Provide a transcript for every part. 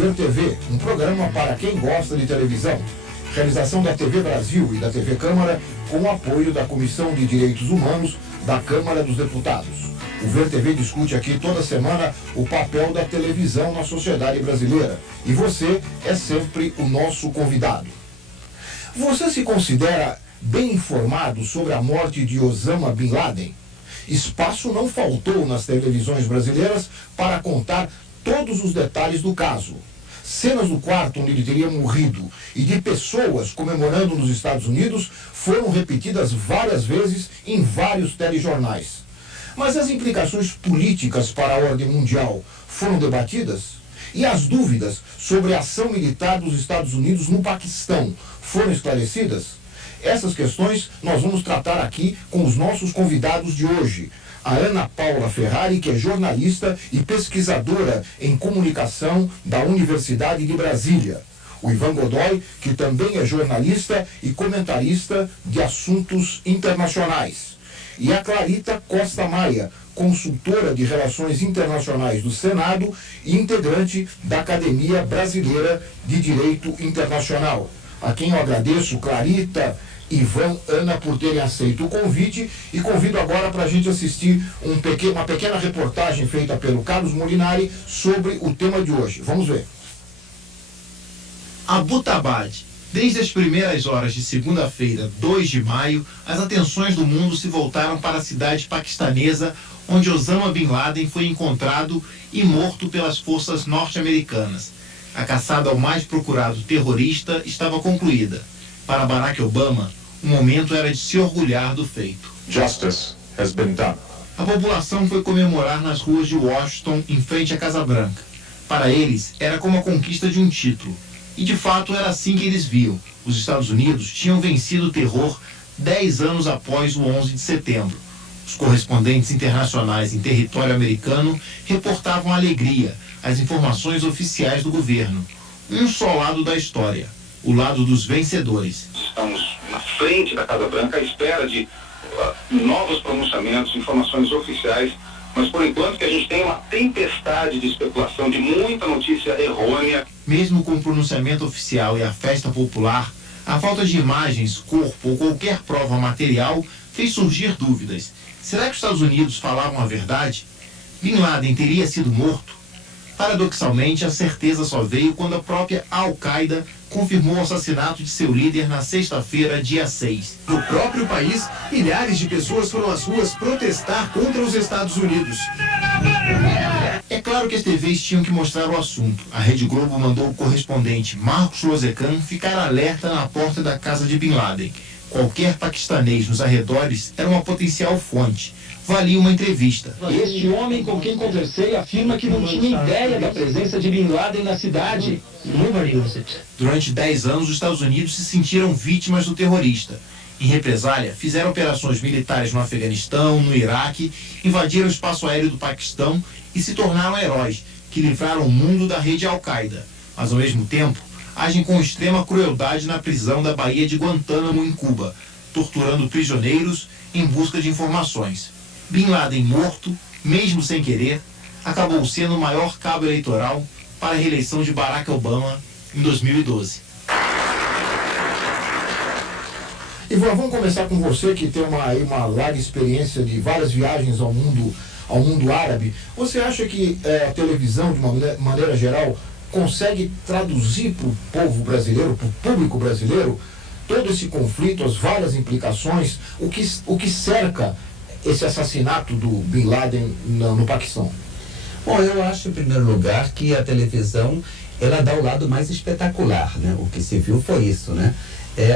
Ver TV, um programa para quem gosta de televisão. Realização da TV Brasil e da TV Câmara, com o apoio da Comissão de Direitos Humanos da Câmara dos Deputados. O Ver TV discute aqui toda semana o papel da televisão na sociedade brasileira. E você é sempre o nosso convidado. Você se considera bem informado sobre a morte de Osama Bin Laden? Espaço não faltou nas televisões brasileiras para contar todos os detalhes do caso. Cenas do quarto onde ele teria morrido e de pessoas comemorando nos Estados Unidos foram repetidas várias vezes em vários telejornais. Mas as implicações políticas para a ordem mundial foram debatidas? E as dúvidas sobre a ação militar dos Estados Unidos no Paquistão foram esclarecidas? Essas questões nós vamos tratar aqui com os nossos convidados de hoje. A Ana Paula Ferrari, que é jornalista e pesquisadora em comunicação da Universidade de Brasília. O Ivan Godoy, que também é jornalista e comentarista de assuntos internacionais. E a Clarita Costa Maia, consultora de Relações Internacionais do Senado e integrante da Academia Brasileira de Direito Internacional. A quem eu agradeço, Clarita, Ivan, Ana, por terem aceito o convite, e convido agora para a gente assistir uma pequena reportagem feita pelo Carlos Molinari sobre o tema de hoje. Vamos ver. Abbottabad. Desde as primeiras horas de segunda-feira, 2 de maio, as atenções do mundo se voltaram para a cidade paquistanesa, onde Osama Bin Laden foi encontrado e morto pelas forças norte-americanas. A caçada ao mais procurado terrorista estava concluída. Para Barack Obama, o momento era de se orgulhar do feito. Justice has been done. A população foi comemorar nas ruas de Washington, em frente à Casa Branca. Para eles, era como a conquista de um título. E de fato era assim que eles viam. Os Estados Unidos tinham vencido o terror 10 anos após o 11 de setembro. Os correspondentes internacionais em território americano reportavam a alegria, as informações oficiais do governo. Um só lado da história, o lado dos vencedores. Estamos na frente da Casa Branca à espera de novos pronunciamentos, informações oficiais, mas por enquanto que a gente tem uma tempestade de especulação, de muita notícia errônea. Mesmo com o pronunciamento oficial e a festa popular, a falta de imagens, corpo ou qualquer prova material fez surgir dúvidas. Será que os Estados Unidos falavam a verdade? Bin Laden teria sido morto? Paradoxalmente, a certeza só veio quando a própria Al-Qaeda confirmou o assassinato de seu líder na sexta-feira, dia 6. No próprio país, milhares de pessoas foram às ruas protestar contra os Estados Unidos. É claro que as TVs tinham que mostrar o assunto. A Rede Globo mandou o correspondente Marcos Lozecan ficar alerta na porta da casa de Bin Laden. Qualquer paquistanês nos arredores era uma potencial fonte. Valia uma entrevista. Este homem com quem conversei afirma que não tinha ideia da presença de Bin Laden na cidade. Durante 10 anos, os Estados Unidos se sentiram vítimas do terrorista. Em represália, fizeram operações militares no Afeganistão, no Iraque, invadiram o espaço aéreo do Paquistão e se tornaram heróis, que livraram o mundo da rede Al-Qaeda. Mas, ao mesmo tempo, agem com extrema crueldade na prisão da Baía de Guantánamo, em Cuba, torturando prisioneiros em busca de informações. Bin Laden morto, mesmo sem querer, acabou sendo o maior cabo eleitoral para a reeleição de Barack Obama em 2012. Ivan, vamos começar com você, que tem uma larga experiência de várias viagens ao mundo árabe. Você acha que a televisão, de uma maneira geral, consegue traduzir para o povo brasileiro, para o público brasileiro, todo esse conflito, as várias implicações, o que cerca esse assassinato do Bin Laden no Paquistão? Bom, eu acho, em primeiro lugar, que a televisão, ela dá o lado mais espetacular, né? O que se viu foi isso, né?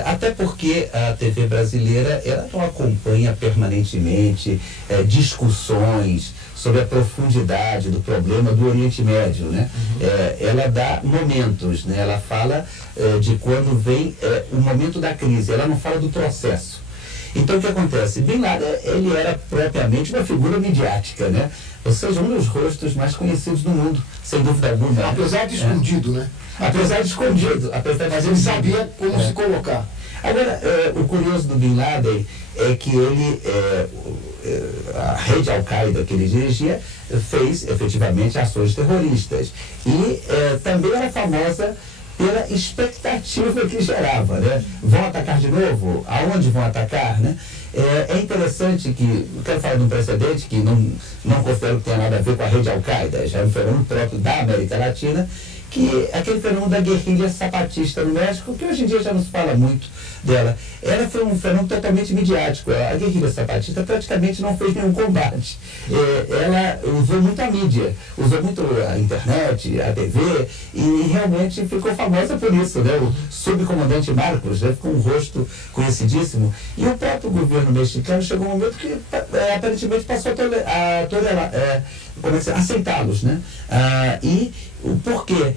Até porque a TV brasileira, ela não acompanha permanentemente discussões sobre a profundidade do problema do Oriente Médio, né? Ela dá momentos, né? Ela fala de quando vem o momento da crise, ela não fala do processo. Então, o que acontece? Bin Laden, ele era propriamente uma figura midiática, né? Ou seja, um dos rostos mais conhecidos do mundo, sem dúvida alguma. Apesar de escondido, né? Apesar de escondido. Mas ele sabia como se colocar. Agora, o curioso do Bin Laden é que ele, a rede Al-Qaeda que ele dirigia, fez efetivamente ações terroristas. E também era famosa pela expectativa que gerava, né? Vão atacar de novo? Aonde vão atacar, né? É interessante que, eu quero falar de um precedente que não considero que tenha nada a ver com a rede Al-Qaeda, já é um fenômeno próprio da América Latina, que é aquele fenômeno da guerrilha zapatista no México, que hoje em dia já não se fala muito dela. Ela foi um fenômeno totalmente midiático. A guerrilha zapatista praticamente não fez nenhum combate. Ela usou muito a mídia, usou muito a internet, a TV, e realmente ficou famosa por isso, né? O subcomandante Marcos, né? Ficou um rosto conhecidíssimo. E o próprio governo mexicano chegou um momento que aparentemente passou a aceitá-los, né? E por quê?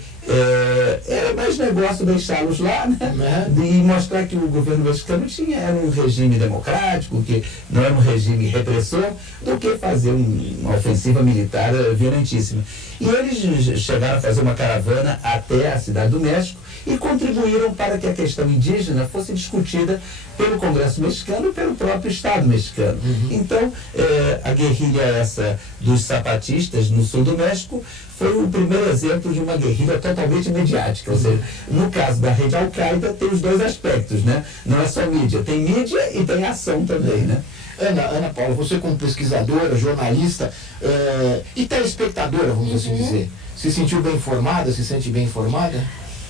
Era mais negócio deixá-los lá, né? E mostrar que o governo mexicano era um regime democrático, que não era um regime repressor, do que fazer uma ofensiva militar violentíssima. E eles chegaram a fazer uma caravana até a cidade do México e contribuíram para que a questão indígena fosse discutida pelo Congresso mexicano e pelo próprio Estado mexicano. Então, a guerrilha essa dos zapatistas no sul do México foi o primeiro exemplo de uma guerrilha totalmente mediática. Ou seja, no caso da rede Al-Qaeda tem os dois aspectos, né? Não é só mídia, tem mídia e tem ação também, né? Ana Paula, você como pesquisadora, jornalista e telespectadora, vamos assim dizer, se sentiu bem informada, se sente bem informada?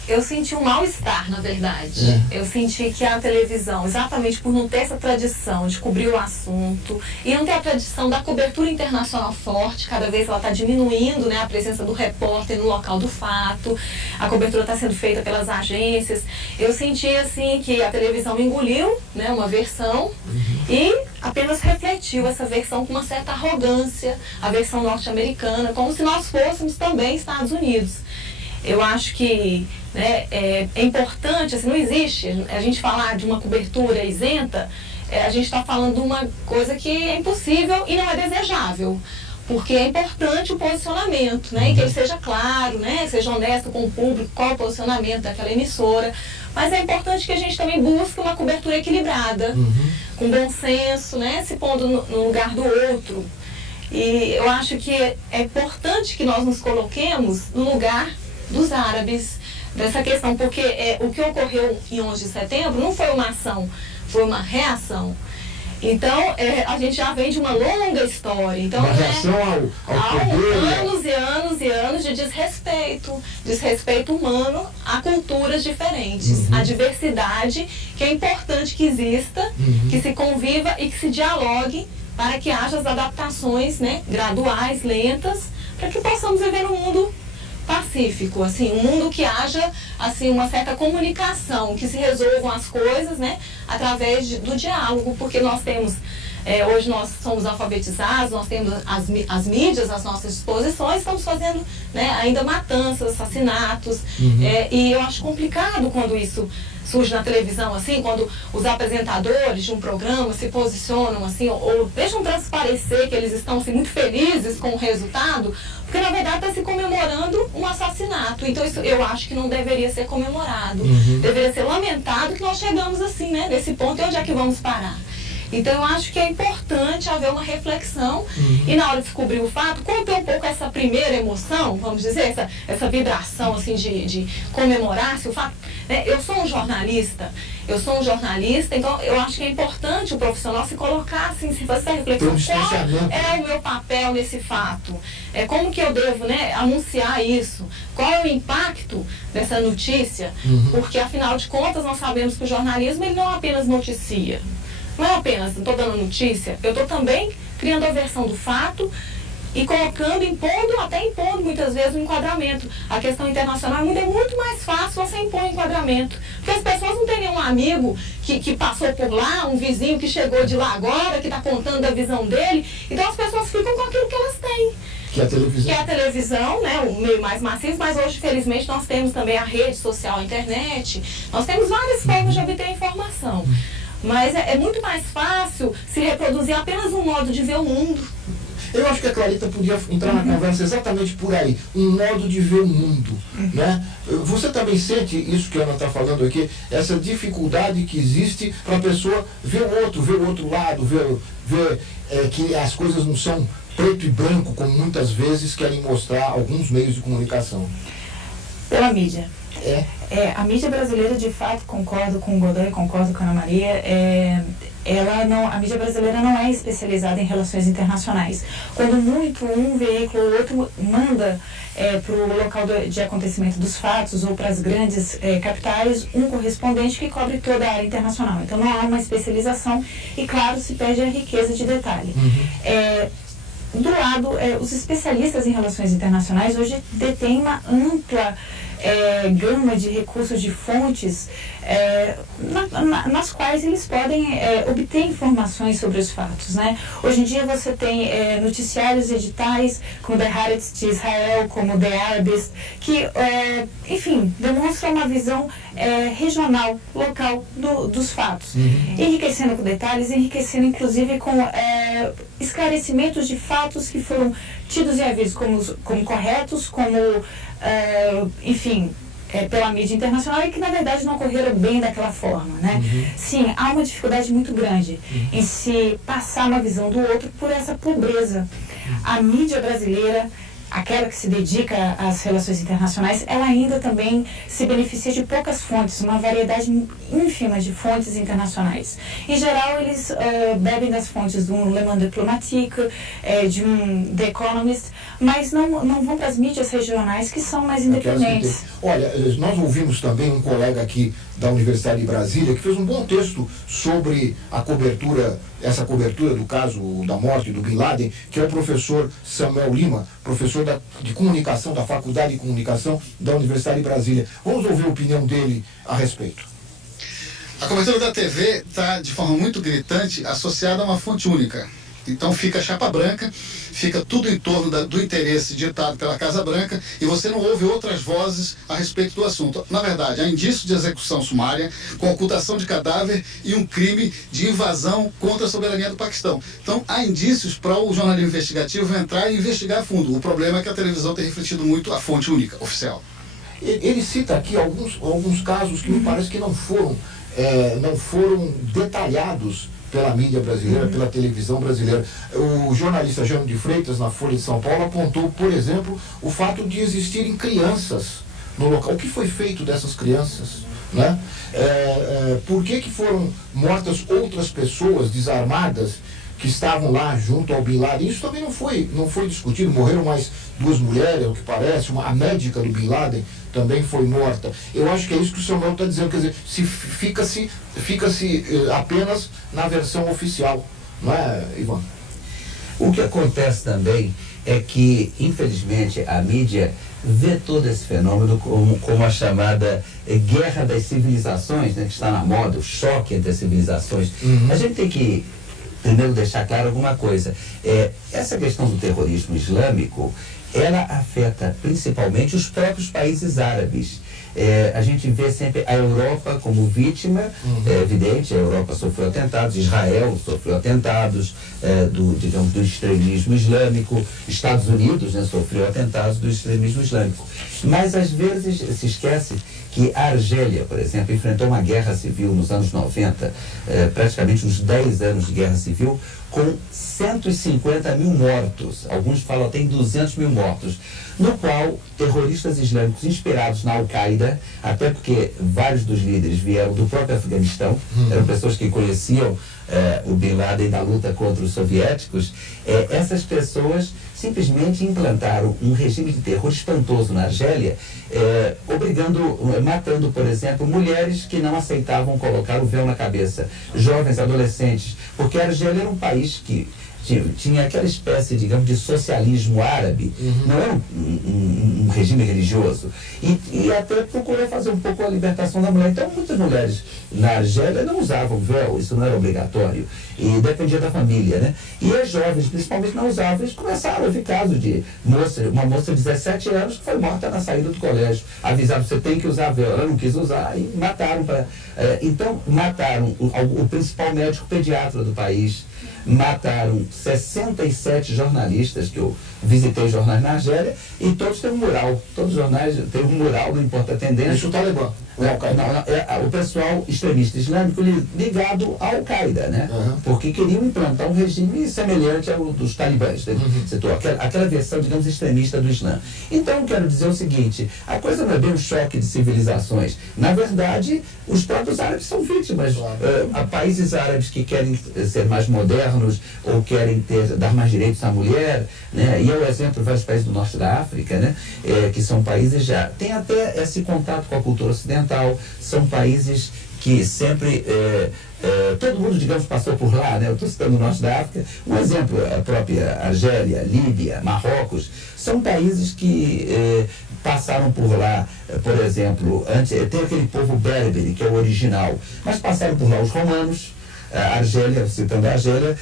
Eu senti um mal-estar, na verdade. Eu senti que a televisão, exatamente por não ter essa tradição de cobrir o assunto e não ter a tradição da cobertura internacional forte, cada vez ela está diminuindo, né, a presença do repórter no local do fato, a cobertura está sendo feita pelas agências. Eu senti, assim, que a televisão engoliu, né, uma versão e apenas refletiu essa versão com uma certa arrogância, a versão norte-americana, como se nós fôssemos também Estados Unidos. Eu acho que, né, é importante, assim, não existe a gente falar de uma cobertura isenta, a gente está falando de uma coisa que é impossível e não é desejável, porque é importante o posicionamento, né, e que ele seja claro, né, seja honesto com o público, qual o posicionamento daquela emissora, mas é importante que a gente também busque uma cobertura equilibrada, com bom senso, né, se pondo no lugar do outro. E eu acho que é importante que nós nos coloquemos no lugar dos árabes, dessa questão, porque o que ocorreu em 11 de setembro não foi uma ação, foi uma reação. Então, a gente já vem de uma longa história. Então, uma reação ao poder, anos e anos e anos de desrespeito humano a culturas diferentes, a diversidade, que é importante que exista, que se conviva e que se dialogue para que haja as adaptações, né, graduais, lentas, para que possamos viver num mundo pacífico, assim, um mundo que haja, assim, uma certa comunicação, que se resolvam as coisas, né, através do diálogo, porque nós temos, hoje nós somos alfabetizados, nós temos as mídias às nossas disposições, estamos fazendo, né, ainda matanças, assassinatos, e eu acho complicado quando isso surge na televisão, assim, quando os apresentadores de um programa se posicionam, assim, ou deixam transparecer que eles estão, assim, muito felizes com o resultado, porque na verdade está se comemorando um assassinato. Então isso eu acho que não deveria ser comemorado. Deveria ser lamentado que nós chegamos assim, né, nesse ponto, e onde é que vamos parar? Então eu acho que é importante haver uma reflexão e na hora de descobrir o fato, conter um pouco essa primeira emoção, vamos dizer, essa vibração assim de comemorar-se o fato. Né? Eu sou um jornalista, então eu acho que é importante o profissional se colocar assim, se fazer essa reflexão, qual é o meu papel nesse fato? Como que eu devo, né, anunciar isso? Qual é o impacto dessa notícia? Porque afinal de contas nós sabemos que o jornalismo ele não apenas noticia. Não é apenas, não estou dando notícia, eu estou também criando a versão do fato e colocando, impondo muitas vezes um enquadramento. A questão internacional é muito mais fácil você impor um enquadramento. Porque as pessoas não têm nenhum amigo que passou por lá, um vizinho que chegou de lá agora, que está contando da visão dele. Então as pessoas ficam com aquilo que elas têm. Que é a televisão, né, o meio mais massivo, mas hoje, felizmente, nós temos também a rede social, a internet. Nós temos várias formas de obter informação. Mas é muito mais fácil se reproduzir apenas um modo de ver o mundo. Eu acho que a Clarita podia entrar na conversa exatamente por aí, um modo de ver o mundo, né? Você também sente isso que a Ana está falando aqui, essa dificuldade que existe para a pessoa ver o outro lado, ver que as coisas não são preto e branco, como muitas vezes querem mostrar alguns meios de comunicação. Pela mídia. A mídia brasileira, de fato, concordo com o Godoy, concordo com a Ana Maria, a mídia brasileira não é especializada em relações internacionais. Quando muito um veículo ou outro manda para o local de acontecimento dos fatos ou para as grandes capitais um correspondente que cobre toda a área internacional. Então não há uma especialização e, claro, se perde a riqueza de detalhe. Do lado, os especialistas em relações internacionais hoje detêm uma ampla gama de recursos, de fontes nas quais eles podem obter informações sobre os fatos, né? Hoje em dia você tem noticiários editais como The Haaretz de Israel, como The Arabist, que, enfim, demonstram uma visão regional, local dos fatos, enriquecendo com detalhes, enriquecendo inclusive com esclarecimentos de fatos que foram tidos e havidos como corretos, como enfim, pela mídia internacional e que na verdade não ocorreram bem daquela forma, né? Sim, há uma dificuldade muito grande em se passar uma visão do outro por essa pobreza. A mídia brasileira, aquela que se dedica às relações internacionais, ela ainda também se beneficia de poucas fontes, uma variedade ínfima de fontes internacionais. Em geral, eles bebem das fontes de um Le Monde Diplomatique, de um The Economist, mas não vão para as mídias regionais que são mais independentes. Olha, nós ouvimos também um colega aqui da Universidade de Brasília que fez um bom texto sobre essa cobertura do caso da morte do Bin Laden, que é o professor Samuel Lima, professor de comunicação, da Faculdade de Comunicação da Universidade de Brasília. Vamos ouvir a opinião dele a respeito. A cobertura da TV está, de forma muito gritante, associada a uma fonte única. Então fica chapa branca, fica tudo em torno do interesse ditado pela Casa Branca e você não ouve outras vozes a respeito do assunto. Na verdade, há indícios de execução sumária, com ocultação de cadáver e um crime de invasão contra a soberania do Paquistão. Então há indícios para o jornalismo investigativo entrar e investigar a fundo. O problema é que a televisão tem refletido muito a fonte única, oficial. Ele cita aqui alguns casos que me parece que não foram detalhados pela mídia brasileira, pela televisão brasileira. O jornalista Jânio de Freitas, na Folha de São Paulo, apontou, por exemplo, o fato de existirem crianças no local. O que foi feito dessas crianças? Né? Por que foram mortas outras pessoas desarmadas que estavam lá junto ao Bin Laden? Isso também não foi discutido. Morreram mais 2 mulheres, o que parece. A médica do Bin Laden também foi morta. Eu acho que é isso que o Samuel está dizendo, quer dizer, fica-se apenas na versão oficial, não é, Ivan? O que acontece também é que, infelizmente, a mídia vê todo esse fenômeno como a chamada guerra das civilizações, né, que está na moda, o choque entre as civilizações. A gente tem que primeiro deixar claro alguma coisa. Essa questão do terrorismo islâmico, ela afeta principalmente os próprios países árabes. A gente vê sempre a Europa como vítima, é evidente, a Europa sofreu atentados, Israel sofreu atentados do extremismo islâmico, Estados Unidos, né, sofreu atentados do extremismo islâmico. Mas às vezes se esquece que a Argélia, por exemplo, enfrentou uma guerra civil nos anos 90, praticamente uns 10 anos de guerra civil, com 150 mil mortos, alguns falam até em 200 mil mortos, no qual terroristas islâmicos inspirados na Al-Qaeda, até porque vários dos líderes vieram do próprio Afeganistão, eram pessoas que conheciam o Bin Laden da luta contra os soviéticos, essas pessoas simplesmente implantaram um regime de terror espantoso na Argélia, matando, por exemplo, mulheres que não aceitavam colocar o véu na cabeça, jovens, adolescentes, porque a Argélia era um país que tinha aquela espécie, digamos, de socialismo árabe, não era um regime religioso, e até procurou fazer um pouco a libertação da mulher. Então, muitas mulheres na Argélia não usavam véu, isso não era obrigatório, e dependia da família, né? E as jovens, principalmente, não usavam. Eles começaram a ouvir casos de uma moça de 17 anos que foi morta na saída do colégio. Avisaram, você tem que usar véu. Ela não quis usar e mataram. Então, mataram o principal médico pediatra do país, mataram 67 jornalistas, que eu visitei jornais na Argélia, e todos têm um mural. Todos os jornais têm um mural, não importa a tendência. Isso o Talibã. O pessoal extremista islâmico ligado à Al-Qaeda, né? Porque queriam implantar um regime semelhante ao dos talibãs, né? Aquela versão, digamos, extremista do Islã. Então, quero dizer o seguinte, a coisa não é bem um choque de civilizações. Na verdade, os próprios árabes são vítimas. Há países árabes que querem ser mais modernos ou querem dar mais direitos à mulher, né? E é o exemplo de vários países do norte da África, né? Que são países já... Tem até esse contato com a cultura ocidental. São países que sempre, todo mundo, digamos, passou por lá, né? Eu estou citando o norte da África. Um exemplo, a própria Argélia, Líbia, Marrocos, são países que passaram por lá, por exemplo, tem aquele povo berbere, que é o original, mas passaram por lá os romanos, a Argélia, citando a Argélia,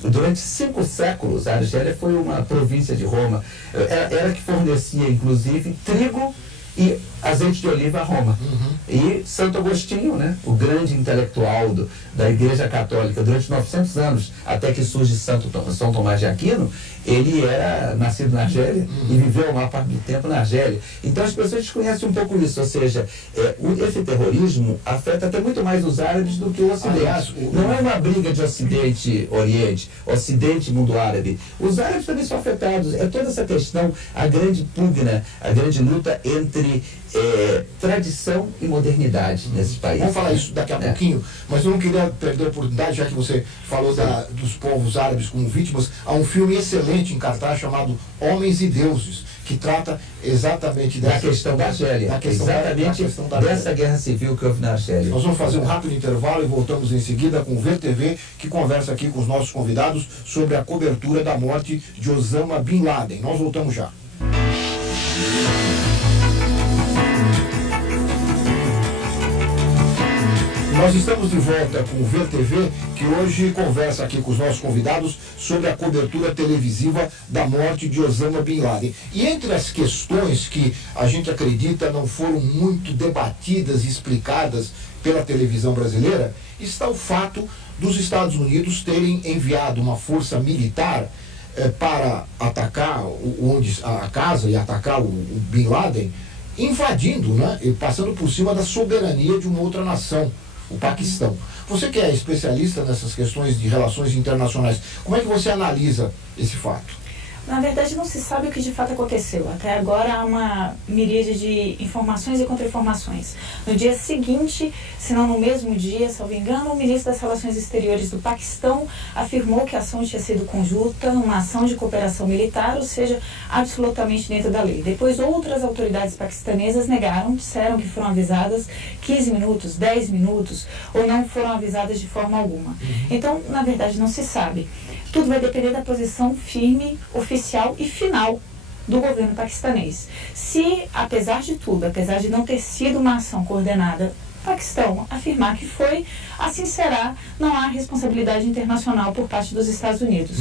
durante 5 séculos, a Argélia foi uma província de Roma, era que fornecia, inclusive, trigo e azeite de oliva a Roma. E Santo Agostinho, né, o grande intelectual da Igreja Católica, durante 900 anos, até que surge São Tomás de Aquino, ele era nascido na Argélia e viveu a maior parte do tempo na Argélia. Então as pessoas desconhecem um pouco isso, ou seja, esse terrorismo afeta até muito mais os árabes do que o Ocidente. Aliás, não é uma briga de Ocidente-Oriente, Ocidente-mundo árabe. Os árabes também são afetados. É toda essa questão, a grande pugna, a grande luta entre tradição e modernidade nesses países. Vamos falar isso daqui a pouquinho, mas eu não queria perder a oportunidade, já que você falou dos povos árabes como vítimas. Há um filme excelente em cartaz chamado Homens e Deuses, que trata exatamente da questão da Argélia, dessa guerra civil que houve na Argélia. Nós vamos fazer um rápido intervalo e voltamos em seguida com o VTV, que conversa aqui com os nossos convidados sobre a cobertura da morte de Osama Bin Laden. Nós voltamos já. Nós estamos de volta com o VTV, que hoje conversa aqui com os nossos convidados sobre a cobertura televisiva da morte de Osama Bin Laden. E entre as questões que a gente acredita não foram muito debatidas e explicadas pela televisão brasileira, está o fato dos Estados Unidos terem enviado uma força militar para atacar a casa e atacar o Bin Laden, invadindo, né, e passando por cima da soberania de uma outra nação, o Paquistão. Você que é especialista nessas questões de relações internacionais, como é que você analisa esse fato? Na verdade, não se sabe o que de fato aconteceu. Até agora há uma miríade de informações e contra-informações. No dia seguinte, se não no mesmo dia, salvo engano, o ministro das Relações Exteriores do Paquistão afirmou que a ação tinha sido conjunta, uma ação de cooperação militar, ou seja, absolutamente dentro da lei. Depois, outras autoridades paquistanesas negaram, disseram que foram avisadas 15 minutos, 10 minutos, ou não foram avisadas de forma alguma. Então, na verdade, não se sabe. Tudo vai depender da posição firme, oficial e final do governo paquistanês. Se, apesar de tudo, apesar de não ter sido uma ação coordenada, o Paquistão afirmar que foi, assim será, não há responsabilidade internacional por parte dos Estados Unidos.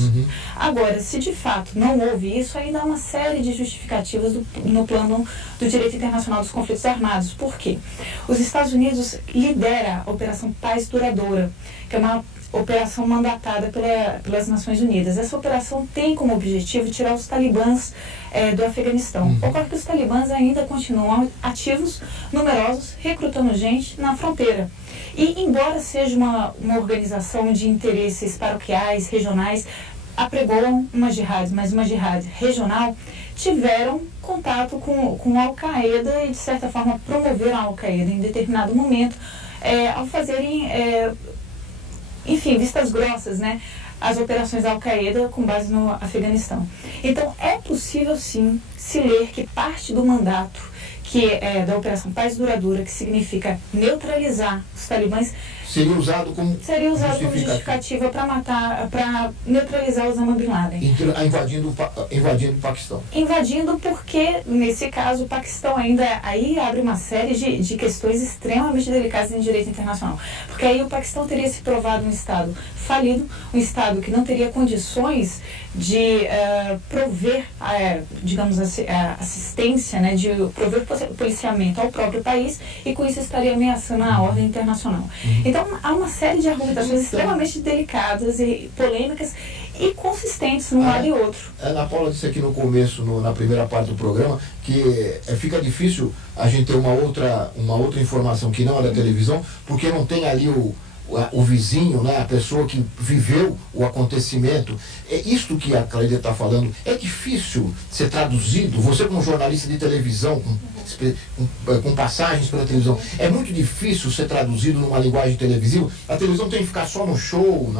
Agora, se de fato não houve isso, ainda há uma série de justificativas no plano do direito internacional dos conflitos armados. Por quê? Os Estados Unidos lideram a Operação Paz Duradoura, que é uma operação mandatada pelas Nações Unidas. Essa operação tem como objetivo tirar os talibãs do Afeganistão. Ocorre que os talibãs ainda continuam ativos, numerosos, recrutando gente na fronteira. E, embora seja uma organização de interesses paroquiais, regionais, apregoam uma jihad, mas uma jihad regional, tiveram contato com a Al-Qaeda e, de certa forma, promoveram a Al-Qaeda em determinado momento, ao fazerem... enfim, vistas grossas, né, as operações da Al-Qaeda com base no Afeganistão. Então, é possível, sim, se ler que parte do mandato que é da Operação Paz Duradoura, que significa neutralizar os talibãs, seria usado como justificativa para neutralizar Osama Bin Laden. Invadindo o Paquistão. Invadindo porque, nesse caso, o Paquistão ainda aí abre uma série de questões extremamente delicadas em direito internacional. Porque aí o Paquistão teria se provado um Estado falido, um Estado que não teria condições de prover, digamos, assistência, né, de prover policiamento ao próprio país e com isso estaria ameaçando a ordem internacional. Então há uma série de argumentações extremamente delicadas e polêmicas e consistentes num lado e outro. A Ana Paula disse aqui no começo, na primeira parte do programa, que fica difícil a gente ter uma outra informação que não é da televisão, porque não tem ali o vizinho, né, a pessoa que viveu o acontecimento. É isto que a Cláudia está falando. É difícil ser traduzido, você como jornalista de televisão, com passagens pela televisão, é muito difícil ser traduzido numa linguagem televisiva. A televisão tem que ficar só no show,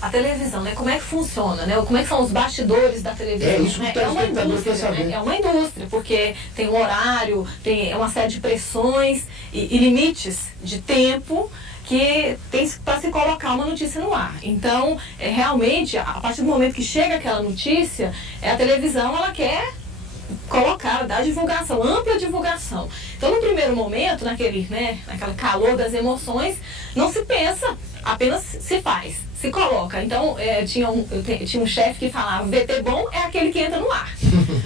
A televisão, né? Como é que funciona, né? Como é que são os bastidores da televisão? É isso que o telespectador quer saber. Né? É uma indústria, porque tem um horário, tem uma série de pressões e limites de tempo que tem para se colocar uma notícia no ar. Então, realmente, a partir do momento que chega aquela notícia, a televisão, ela quer colocar, dar divulgação, ampla divulgação. Então, no primeiro momento, naquele calor das emoções, não se pensa, apenas se faz. Se coloca. Então, tinha um chefe que falava, VT bom é aquele que entra no ar.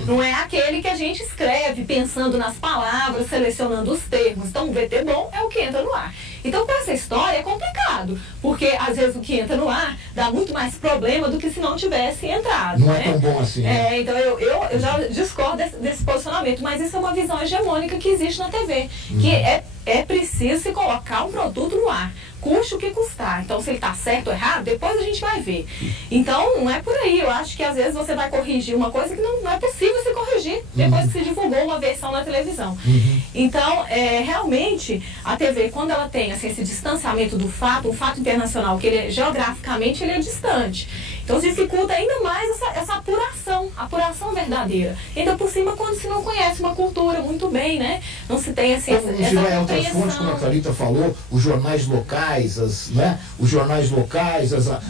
Não é aquele que a gente escreve pensando nas palavras, selecionando os termos. Então, o VT bom é o que entra no ar. Então, com essa história é complicado, porque às vezes o que entra no ar dá muito mais problema do que se não tivesse entrado. Não é tão bom assim. Então, eu já discordo desse posicionamento, mas isso é uma visão hegemônica que existe na TV, que é preciso se colocar um produto no ar, custe o que custar. Então, se ele está certo ou errado, depois a gente vai ver. Então, não é por aí. Eu acho que às vezes você vai corrigir uma coisa que não é possível se corrigir depois que se divulgou uma versão na televisão. Então, realmente, a TV, quando ela tem assim, esse distanciamento do fato, um fato internacional, que geograficamente ele é distante. Então, dificulta ainda mais essa apuração verdadeira. Ainda por cima, quando se não conhece uma cultura muito bem, né? Não se tem assim, essa outras fontes, como a Clarita falou, os jornais locais,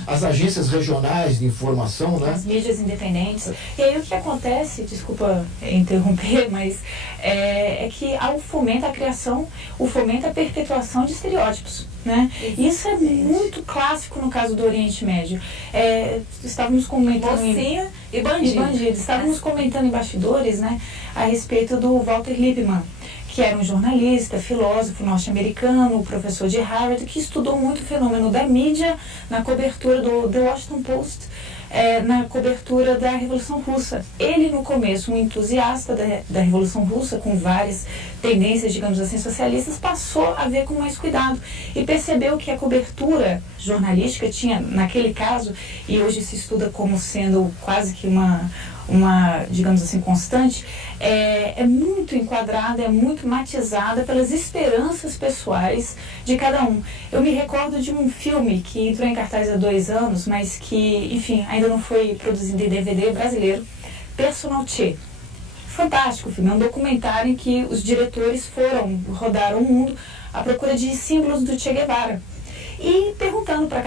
as agências regionais de informação, né? As mídias independentes. E aí o que acontece, desculpa interromper, mas é que há o fomento à criação, o fomento à perpetuação de estereótipos. Né? Isso é muito clássico no caso do Oriente Médio. Estávamos comentando mocinha e bandido. Estávamos comentando em bastidores, né, a respeito do Walter Lippmann, que era um jornalista, filósofo norte-americano, professor de Harvard, que estudou muito o fenômeno da mídia na cobertura do The Washington Post, na cobertura da Revolução Russa. Ele, no começo, um entusiasta da Revolução Russa, com várias tendências, digamos assim, socialistas, passou a ver com mais cuidado e percebeu que a cobertura jornalística tinha, naquele caso, e hoje se estuda como sendo quase que uma digamos assim, constante, é muito enquadrada, é muito matizada pelas esperanças pessoais de cada um. Eu me recordo de um filme que entrou em cartaz há 2 anos, mas que, enfim, ainda não foi produzido em DVD, brasileiro, Personal Che. Fantástico o filme, é um documentário em que os diretores rodaram o mundo à procura de símbolos do Che Guevara. E perguntando para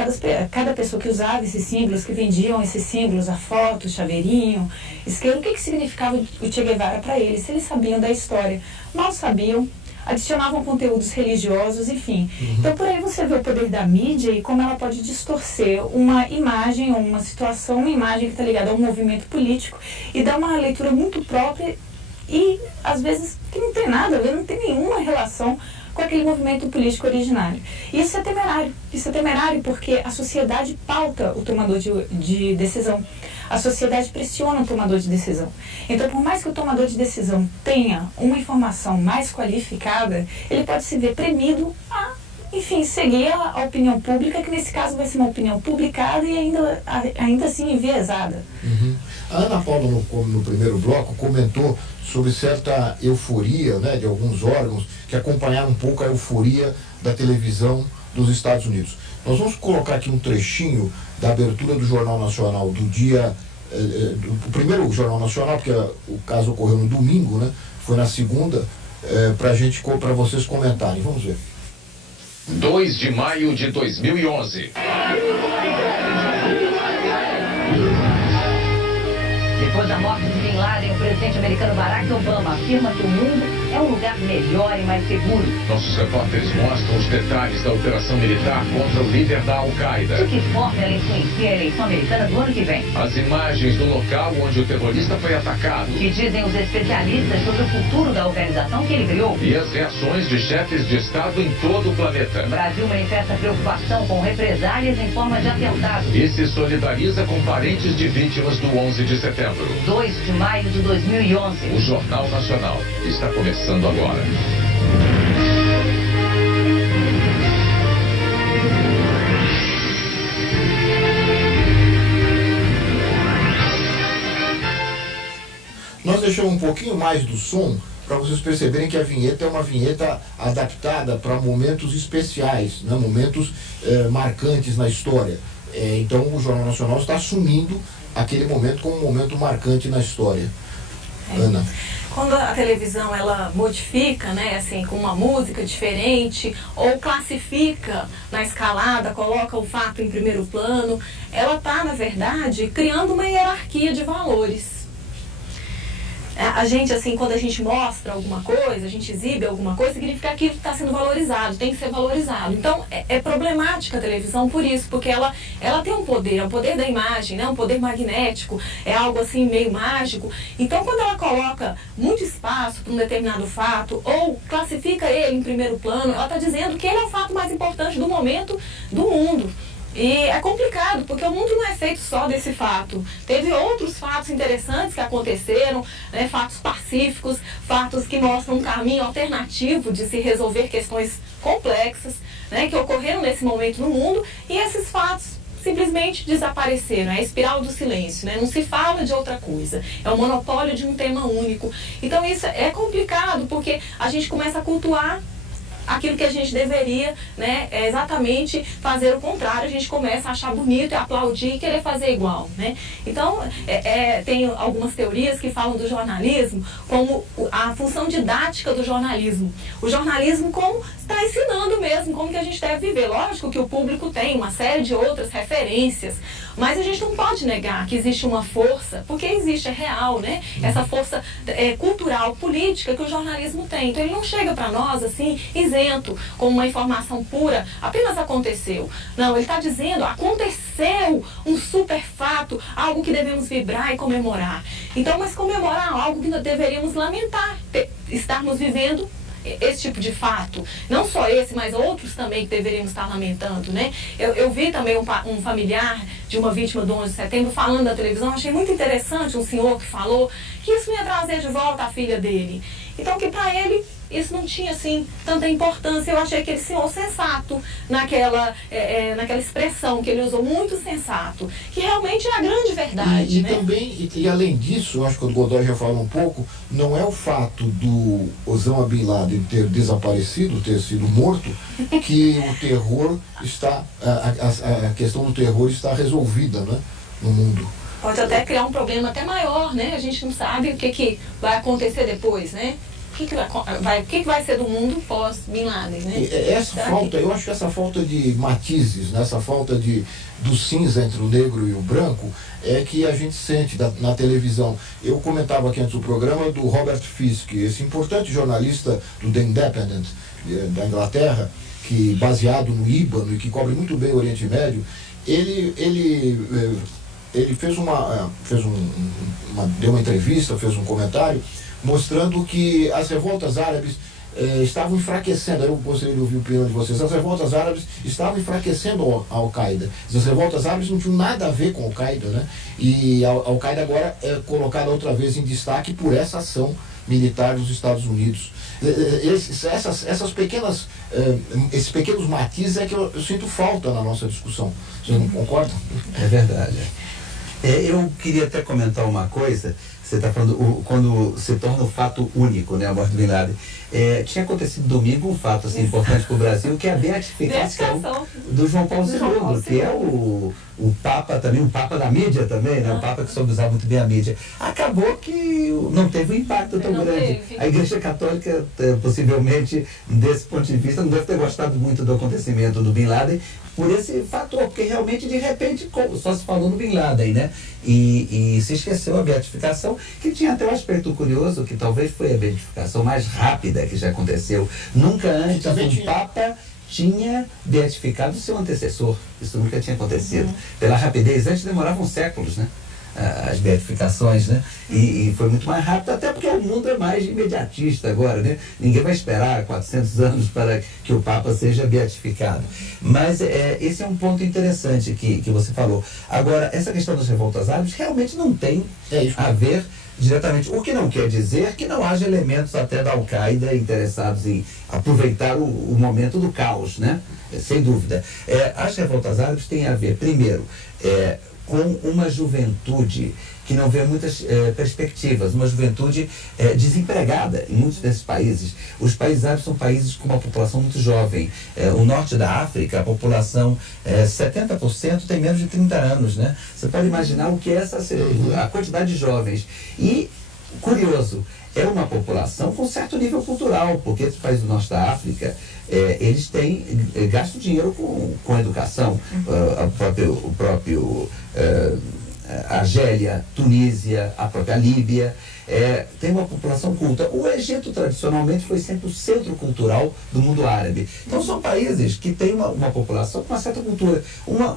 cada pessoa que usava esses símbolos, que vendiam esses símbolos, a foto, o chaveirinho, isqueiro, o que significava o Che Guevara para eles, se eles sabiam da história. Mal sabiam, adicionavam conteúdos religiosos, enfim. Então, por aí você vê o poder da mídia e como ela pode distorcer uma imagem ou uma situação, uma imagem que está ligada a um movimento político e dar uma leitura muito própria e, às vezes, que não tem nada a ver, não tem nenhuma relação com aquele movimento político originário. E isso é temerário porque a sociedade pauta o tomador de decisão. A sociedade pressiona o tomador de decisão. Então, por mais que o tomador de decisão tenha uma informação mais qualificada, ele pode se ver premido a, enfim, seguir a opinião pública, que nesse caso vai ser uma opinião publicada e ainda assim enviesada. A Ana Paula, no primeiro bloco, comentou sobre certa euforia, né, de alguns órgãos que acompanharam um pouco a euforia da televisão dos Estados Unidos. Nós vamos colocar aqui um trechinho da abertura do Jornal Nacional do dia, do primeiro Jornal Nacional, porque o caso ocorreu no domingo, né, foi na segunda, para vocês comentarem. Vamos ver. 2 de maio de 2011. Depois da morte de Bin Laden, o presidente americano Barack Obama afirma que o mundo é um lugar melhor e mais seguro. Nossos repórteres mostram os detalhes da operação militar contra o líder da Al-Qaeda. De que forma ela influencia a eleição americana do ano que vem? As imagens do local onde o terrorista foi atacado. O que dizem os especialistas sobre o futuro da organização que ele criou? E as reações de chefes de Estado em todo o planeta. O Brasil manifesta preocupação com represálias em forma de atentado. E se solidariza com parentes de vítimas do 11 de setembro. 2 de maio de 2011. O Jornal Nacional está começando agora. Nós deixamos um pouquinho mais do som para vocês perceberem que a vinheta é uma vinheta adaptada para momentos especiais, né? Momentos marcantes na história. Então o Jornal Nacional está assumindo aquele momento como um momento marcante na história. Ana. Quando a televisão ela modifica, né, assim, com uma música diferente, ou classifica na escalada, coloca o fato em primeiro plano, ela está, na verdade, criando uma hierarquia de valores. A gente, assim, quando a gente mostra alguma coisa, a gente exibe alguma coisa, significa que aquilo está sendo valorizado, tem que ser valorizado. Então, é problemática a televisão por isso, porque ela tem um poder, é o poder da imagem, né? Um poder magnético, é algo assim meio mágico. Então, quando ela coloca muito espaço para um determinado fato, ou classifica ele em primeiro plano, ela está dizendo que ele é o fato mais importante do momento do mundo. E é complicado, porque o mundo não é feito só desse fato. Teve outros fatos interessantes que aconteceram, né, fatos pacíficos, fatos que mostram um caminho alternativo de se resolver questões complexas, né, que ocorreram nesse momento no mundo, e esses fatos simplesmente desapareceram. É a espiral do silêncio, né? Não se fala de outra coisa. É o monopólio de um tema único. Então isso é complicado, porque a gente começa a cultuar aquilo que a gente deveria, né, é exatamente fazer o contrário. A gente começa a achar bonito, aplaudir e querer fazer igual, né? Então, tem algumas teorias que falam do jornalismo como a função didática do jornalismo. O jornalismo como está ensinando mesmo como que a gente deve viver. Lógico que o público tem uma série de outras referências, mas a gente não pode negar que existe uma força, porque existe, é real, né? Essa força cultural, política que o jornalismo tem. Então, ele não chega para nós assim, isento, como uma informação pura, apenas aconteceu. Não, ele está dizendo, aconteceu um super fato, algo que devemos vibrar e comemorar. Então, mas comemorar algo que nós deveríamos lamentar, estarmos vivendo esse tipo de fato. Não só esse, mas outros também que deveríamos estar lamentando, né? Eu vi também um familiar de uma vítima do 11 de setembro falando na televisão, achei muito interessante um senhor que falou que isso ia trazer de volta a filha dele. Então, que para ele isso não tinha, assim, tanta importância. Eu achei aquele senhor sensato naquela expressão que ele usou, muito sensato, que realmente é a grande verdade, né? Também, e além disso, eu acho que o Godoy já falou um pouco, não é o fato do Osama Bin Laden ter desaparecido, ter sido morto, que o terror está, a questão do terror está resolvida, né, no mundo. Pode até criar um problema até maior, né? A gente não sabe o que vai acontecer depois, né? O que vai ser do mundo pós-Bin Laden, né? Essa falta, eu acho que essa falta de matizes, né, essa falta do cinza entre o negro e o branco, é que a gente sente na televisão. Eu comentava aqui antes do programa do Robert Fisk, esse importante jornalista do The Independent, da Inglaterra, que baseado no Líbano e que cobre muito bem o Oriente Médio. Ele deu uma entrevista, fez um comentário mostrando que as revoltas árabes estavam enfraquecendo. Eu gostaria de ouvir a opinião de vocês. As revoltas árabes estavam enfraquecendo a Al-Qaeda. As revoltas árabes não tinham nada a ver com a Al-Qaeda, né? E a Al-Qaeda agora é colocada outra vez em destaque por essa ação militar dos Estados Unidos. Esses pequenos matizes é que eu sinto falta na nossa discussão. Vocês não concordam? É verdade. Eu queria até comentar uma coisa. Você está falando quando se torna um fato único, né, a morte do Bin Laden. Tinha acontecido domingo um fato assim, importante para o Brasil, que é a beatificação do João Paulo II, que é o o Papa também, o Papa da mídia também, né? O Papa que soube usar muito bem a mídia. Acabou que não teve um impacto tão grande. A Igreja Católica, possivelmente, desse ponto de vista, não deve ter gostado muito do acontecimento do Bin Laden por esse fator, porque realmente, de repente, só se falou no Bin Laden, né? E se esqueceu a beatificação, que tinha até um aspecto curioso, que talvez foi a beatificação mais rápida que já aconteceu. Nunca antes um Papa tinha beatificado seu antecessor. Isso nunca tinha acontecido. Pela rapidez, antes demoravam séculos, né? As beatificações, né? E foi muito mais rápido, até porque o mundo é mais imediatista agora, né? Ninguém vai esperar 400 anos para que o Papa seja beatificado. Mas esse é um ponto interessante que você falou. Agora, essa questão das revoltas árabes realmente não tem a ver diretamente. O que não quer dizer que não haja elementos até da Al-Qaeda interessados em aproveitar o momento do caos, né? Sem dúvida. As revoltas árabes têm a ver, primeiro, com uma juventude que não vê muitas perspectivas, uma juventude desempregada em muitos desses países. Os países árabes são países com uma população muito jovem. O norte da África, a população, 70% tem menos de 30 anos, né? Você pode imaginar o que é a quantidade de jovens. E, curioso, é uma população com certo nível cultural, porque esses países do norte da África, eles têm gasto dinheiro com educação. O próprio Argélia, Tunísia, a própria Líbia, tem uma população culta. O Egito, tradicionalmente, foi sempre o centro cultural do mundo árabe. Então, são países que têm uma população com uma certa cultura.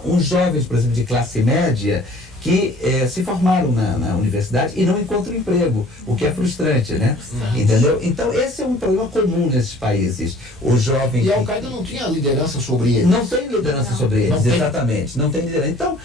Uns jovens, por exemplo, de classe média, que se formaram na universidade e não encontram emprego, o que é frustrante, né? Entendeu? Então, esse é um problema comum nesses países. O jovem... E a Al-Qaeda não tinha liderança sobre eles? Não tem liderança sobre eles, exatamente. Não tem liderança. Então,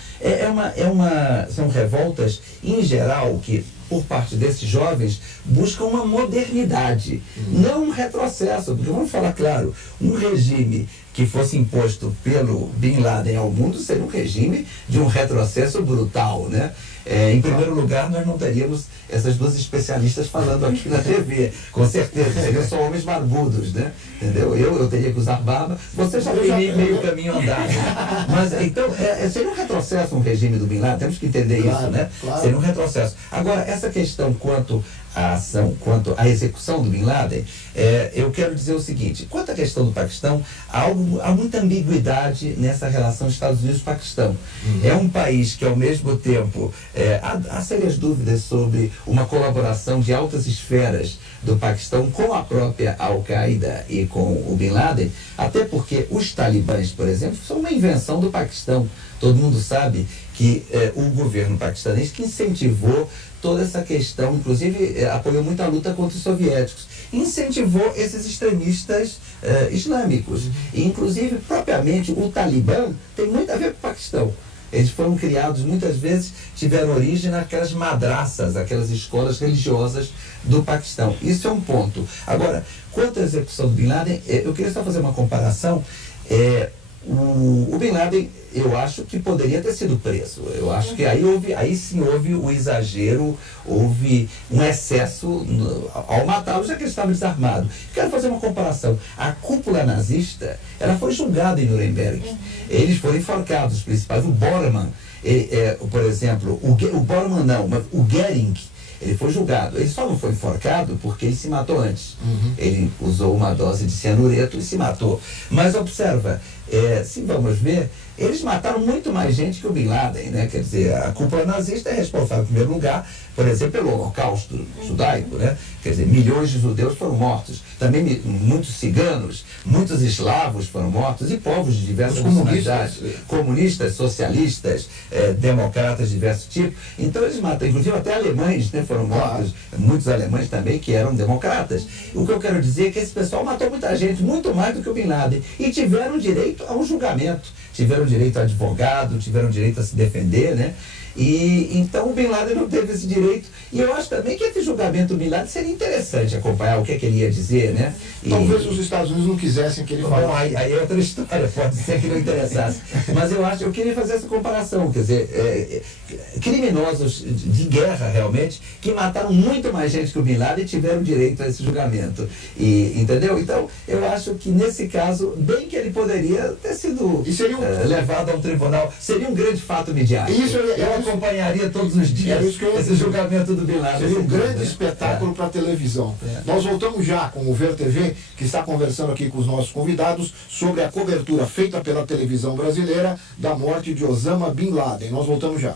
são revoltas, em geral, que, por parte desses jovens, buscam uma modernidade, não um retrocesso, porque vamos falar claro, um regime que fosse imposto pelo Bin Laden ao mundo seria um regime de um retrocesso brutal, né? Em primeiro lugar, nós não teríamos essas duas especialistas falando aqui na TV, com certeza, seriam só homens barbudos, né? Entendeu? Eu teria que usar barba, você já tem meio caminho andado. Mas, então, seria um retrocesso um regime do Bin Laden, temos que entender isso, né? Seria um retrocesso. Agora, essa questão quanto à ação, quanto à execução do Bin Laden, eu quero dizer o seguinte: quanto à questão do Paquistão, há muita ambiguidade nessa relação Estados Unidos-Paquistão. É um país que, ao mesmo tempo, há sérias dúvidas sobre uma colaboração de altas esferas do Paquistão com a própria Al-Qaeda e com o Bin Laden, até porque os talibãs, por exemplo, são uma invenção do Paquistão. Todo mundo sabe que o governo paquistanês que incentivou toda essa questão, inclusive apoiou muito a luta contra os soviéticos, incentivou esses extremistas islâmicos. E, inclusive, propriamente, o Talibã tem muito a ver com o Paquistão. Eles foram criados, muitas vezes, tiveram origem naquelas madraças, aquelas escolas religiosas do Paquistão. Isso é um ponto. Agora, quanto à execução do Bin Laden, eu queria só fazer uma comparação. O Bin Laden, eu acho que poderia ter sido preso. Eu acho que aí sim houve o exagero, houve um excesso ao matá-lo, já que ele estava desarmado. Quero fazer uma comparação. A cúpula nazista, ela foi julgada em Nuremberg. Eles foram enforcados, os principais. O Bormann, por exemplo, o Bormann não, mas o Goering, ele foi julgado. Ele só não foi enforcado porque ele se matou antes. Ele usou uma dose de cianureto e se matou. Mas observa, se vamos ver, eles mataram muito mais gente que o Bin Laden, né? Quer dizer, a cúpula nazista é responsável, em primeiro lugar, por exemplo, pelo Holocausto judaico, né? Quer dizer, milhões de judeus foram mortos. Também muitos ciganos, muitos eslavos foram mortos e povos de diversas nacionalidades. Comunistas, socialistas, democratas de diversos tipos. Então eles matam, inclusive até alemães, né? Foram mortos, muitos alemães também que eram democratas. O que eu quero dizer é que esse pessoal matou muita gente, muito mais do que o Bin Laden, e tiveram direito a um julgamento, tiveram direito a advogado, tiveram direito a se defender, né? E então o Bin Laden não teve esse direito. E eu acho também que esse julgamento do Bin Laden seria interessante acompanhar o que ele ia dizer, né? Talvez os Estados Unidos não quisessem que ele falasse. Bom, aí é outra história, pode ser que não interessasse. Mas eu queria fazer essa comparação, quer dizer, criminosos de guerra, realmente, que mataram muito mais gente que o Bin Laden e tiveram direito a esse julgamento. Entendeu? Então, eu acho que nesse caso, bem que ele poderia ter sido levado a um tribunal, seria um grande fato midiático. Eu acompanharia todos os dias esse julgamento do Bin Laden. Seria um grande espetáculo para a televisão. Nós voltamos já com o Ver TV, que está conversando aqui com os nossos convidados sobre a cobertura feita pela televisão brasileira da morte de Osama Bin Laden. Nós voltamos já.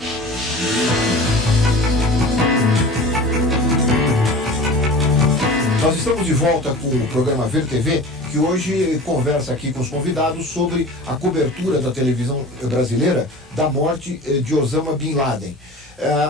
Nós estamos de volta com o programa Ver TV, que hoje conversa aqui com os convidados sobre a cobertura da televisão brasileira da morte de Osama Bin Laden.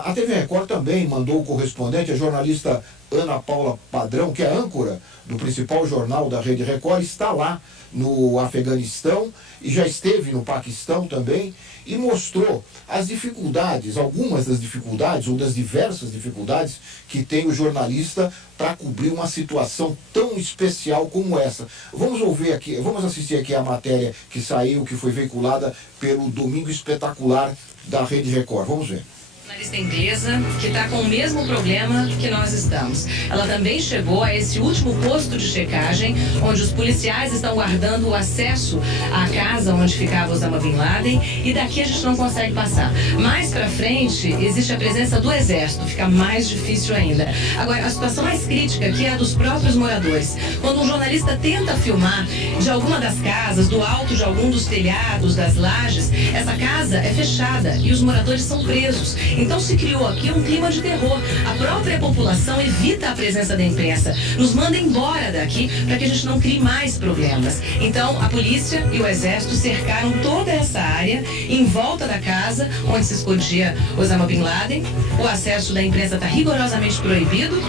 A TV Record também mandou o correspondente, a jornalista Ana Paula Padrão, que é âncora do principal jornal da Rede Record, está lá no Afeganistão e já esteve no Paquistão também, e mostrou as dificuldades, algumas das dificuldades ou das diversas dificuldades que tem o jornalista para cobrir uma situação tão especial como essa. Vamos ouvir aqui, vamos assistir aqui a matéria que saiu, que foi veiculada pelo Domingo Espetacular da Rede Record. Vamos ver. Jornalista inglesa que está com o mesmo problema que nós estamos. Ela também chegou a esse último posto de checagem, onde os policiais estão guardando o acesso à casa onde ficava Osama Bin Laden, e daqui a gente não consegue passar. Mais para frente existe a presença do exército, fica mais difícil ainda. Agora, a situação mais crítica aqui é a dos próprios moradores. Quando um jornalista tenta filmar de alguma das casas, do alto de algum dos telhados, das lajes, essa casa é fechada e os moradores são presos. Então se criou aqui um clima de terror. A própria população evita a presença da imprensa, nos manda embora daqui para que a gente não crie mais problemas. Então a polícia e o exército cercaram toda essa área em volta da casa onde se escondia Osama Bin Laden. O acesso da imprensa está rigorosamente proibido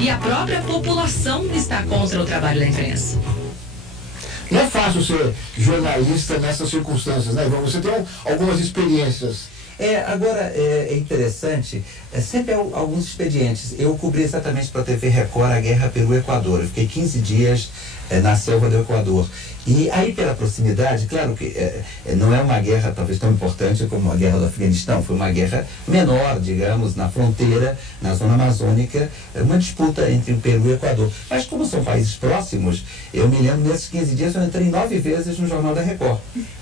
e a própria população está contra o trabalho da imprensa. Não é fácil ser jornalista nessas circunstâncias, né, Ivan? Você tem algumas experiências. Agora, é interessante, sempre há alguns expedientes. Eu cobri exatamente para a TV Record a guerra Peru-Equador. Eu fiquei 15 dias na selva do Equador. E aí, pela proximidade, claro que não é uma guerra talvez tão importante como a guerra do Afeganistão, foi uma guerra menor, digamos, na fronteira, na zona amazônica, uma disputa entre o Peru e o Equador. Mas como são países próximos, eu me lembro, nesses 15 dias, eu entrei 9 vezes no Jornal da Record,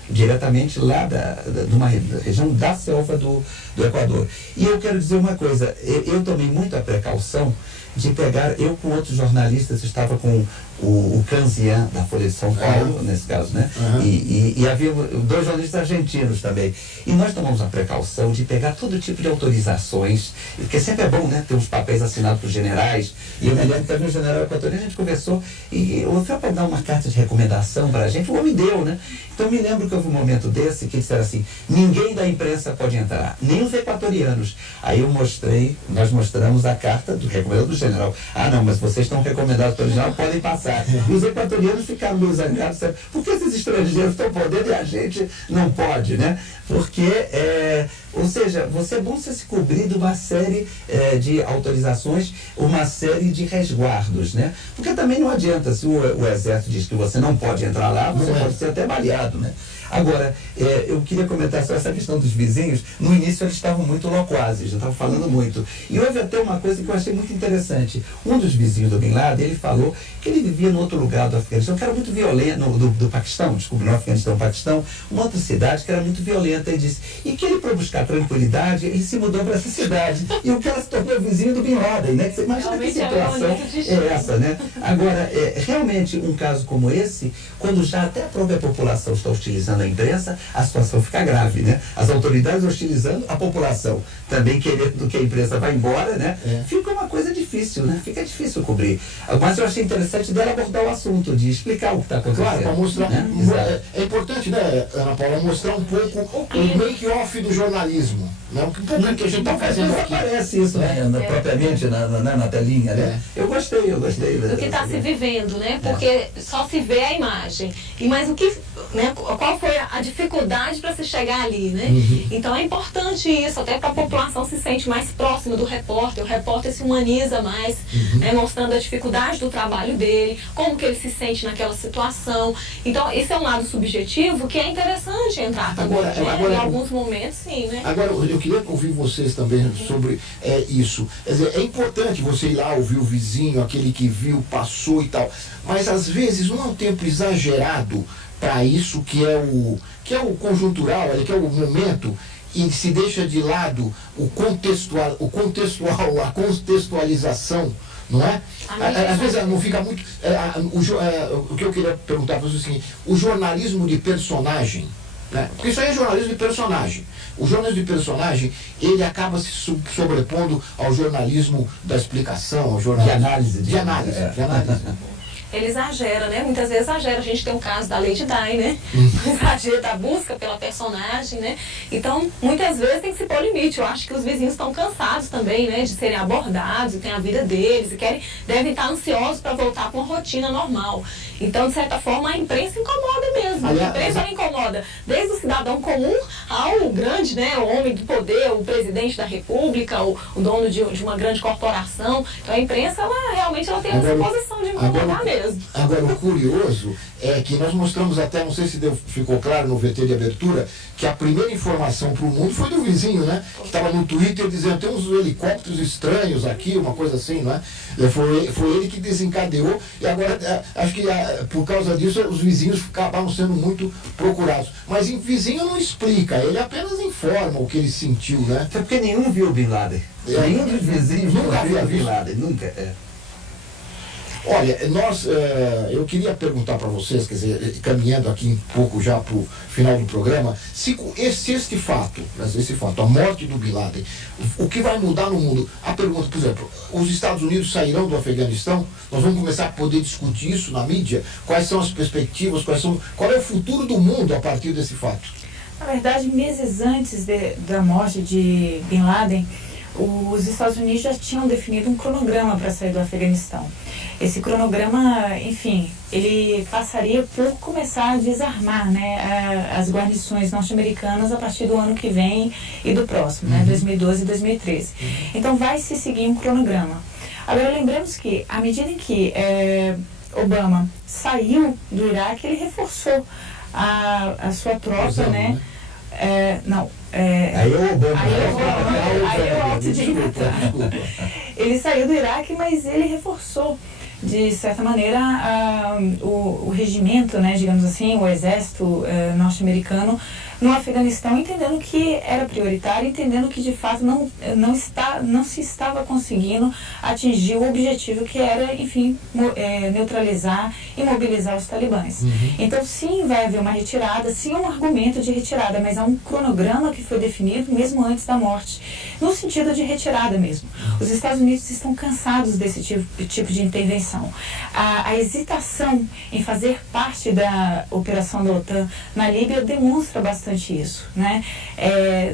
diretamente lá de uma região da selva do Equador. E eu quero dizer uma coisa, eu tomei muita precaução de pegar, eu com outros jornalistas, estava com o Canzian, da Folha de São Paulo, nesse caso, né? E havia 2 jornalistas argentinos também. E nós tomamos a precaução de pegar todo tipo de autorizações, porque sempre é bom, né? Ter uns papéis assinados por generais. E eu me lembro que havia um general equatoriano, a gente conversou, e o Fel para dar uma carta de recomendação para a gente, o homem deu, né? Então me lembro que houve um momento desse que disseram assim, ninguém da imprensa pode entrar, nem os equatorianos. Aí nós mostramos a carta do recomendado do general. Ah, não, mas vocês estão recomendados pelo general, podem passar. E os equatorianos ficaram meio zangados, sabe? Por que esses estrangeiros estão podendo e a gente não pode, né? Porque, ou seja, é bom você se cobrir de uma série de autorizações, uma série de resguardos, né? Porque também não adianta, se o exército diz que você não pode entrar lá, você pode ser até baleado, né? Agora, eu queria comentar só essa questão dos vizinhos. No início eles estavam muito loquazes, já estavam falando muito. E houve até uma coisa que eu achei muito interessante. Um dos vizinhos do Bin Laden, ele falou que ele vivia no outro lugar do Afeganistão, que era muito violento, do Paquistão, desculpa, no Afeganistão, Paquistão, uma outra cidade que era muito violenta, ele disse. E que ele, para buscar tranquilidade, ele se mudou para essa cidade. E o cara se tornou vizinho do Bin Laden, né? Você imagina que situação é essa, né? Agora, realmente, um caso como esse, quando já até a própria população está hostilizando a imprensa, a situação fica grave, né? As autoridades hostilizando, a população também querendo que a imprensa vá embora, né? Fica uma coisa difícil, né? Fica difícil cobrir. Mas eu achei interessante dela abordar o assunto, de explicar o que está acontecendo. Claro, para mostrar. Né? É importante, né, Ana Paula, mostrar um pouco o make-off do jornalismo. Né? Um pouco que a gente está fazendo aqui. Não aparece isso, né? Propriamente na telinha, né? Eu gostei. Do que está se vivendo, né? Porque só se vê a imagem. Mas o que, né? Qual foi a dificuldade para se chegar ali, né? Então é importante isso, até para a população se sente mais próxima do repórter, o repórter se humaniza mais, né, mostrando a dificuldade do trabalho dele, como que ele se sente naquela situação. Então, esse é um lado subjetivo que é interessante entrar também, em alguns momentos, sim, né? Agora, eu queria ouvir vocês também sobre isso. Quer dizer, é importante você ir lá ouvir o vizinho, aquele que viu, passou e tal, mas às vezes não é um tempo exagerado para isso que é o conjuntural, que é o momento, e se deixa de lado a contextualização, não é? Às vezes não fica muito... o que eu queria perguntar para vocês é o seguinte: o jornalismo de personagem, né? Porque isso aí é jornalismo de personagem. O jornalismo de personagem, ele acaba se sobrepondo ao jornalismo da explicação, ao jornalismo de análise. Ele exagera, né? Muitas vezes exagera. A gente tem um caso da Lady Di, né? Exagera da busca pela personagem, né? Então, muitas vezes tem que se pôr limite. Eu acho que os vizinhos estão cansados também, né? De serem abordados, e tem a vida deles, e devem estar ansiosos para voltar para uma rotina normal. Então, de certa forma, a imprensa incomoda mesmo. A imprensa ela incomoda desde o cidadão comum ao grande, né? O homem do poder, o presidente da república, o dono de uma grande corporação. Então, a imprensa, ela tem essa posição de incomodar mesmo. Agora, o curioso é que nós mostramos até, não sei se ficou claro no VT de abertura, que a primeira informação para o mundo foi do vizinho, né? Que estava no Twitter dizendo: tem uns helicópteros estranhos aqui, uma coisa assim, não é? Foi ele que desencadeou, e agora acho que por causa disso os vizinhos acabaram sendo muito procurados. Mas o vizinho não explica, ele apenas informa o que ele sentiu, né? Até porque nenhum viu Bin Laden. Nenhum dos vizinhos nunca viu Bin Laden, nunca. Olha, eu queria perguntar para vocês, quer dizer, caminhando aqui um pouco já para o final do programa, se este fato, a morte do Bin Laden, o que vai mudar no mundo? A pergunta, por exemplo, os Estados Unidos sairão do Afeganistão? Nós vamos começar a poder discutir isso na mídia? Quais são as perspectivas? Qual é o futuro do mundo a partir desse fato? Na verdade, meses antes da morte de Bin Laden, os Estados Unidos já tinham definido um cronograma para sair do Afeganistão. Esse cronograma, enfim, ele passaria por começar a desarmar, né, as guarnições norte-americanas a partir do ano que vem e do próximo, né, 2012 e 2013. Então vai se seguir um cronograma. Agora lembremos que, à medida em que Obama saiu do Iraque, ele reforçou a sua tropa, né? Aí o Obama. Aí eu autodidata. Ele saiu do Iraque, mas ele reforçou, de certa maneira, o regimento, né, digamos assim, o exército norte-americano no Afeganistão, entendendo que era prioritário, entendendo que de fato não se estava conseguindo atingir o objetivo, que era, enfim, neutralizar e mobilizar os talibãs. Então sim, vai haver uma retirada, sim, um argumento de retirada, mas há um cronograma que foi definido mesmo antes da morte, no sentido de retirada mesmo. Os Estados Unidos estão cansados desse tipo de intervenção. A hesitação em fazer parte da operação da OTAN na Líbia demonstra bastante isso, né?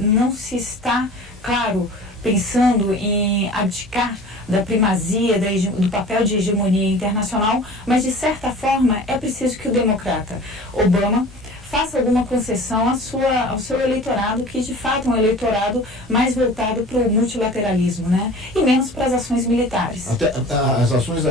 Não se está, claro, pensando em abdicar da primazia, do papel de hegemonia internacional, mas de certa forma é preciso que o democrata Obama faça alguma concessão ao seu eleitorado, que de fato é um eleitorado mais voltado para o multilateralismo, né? E menos para as ações militares. As ações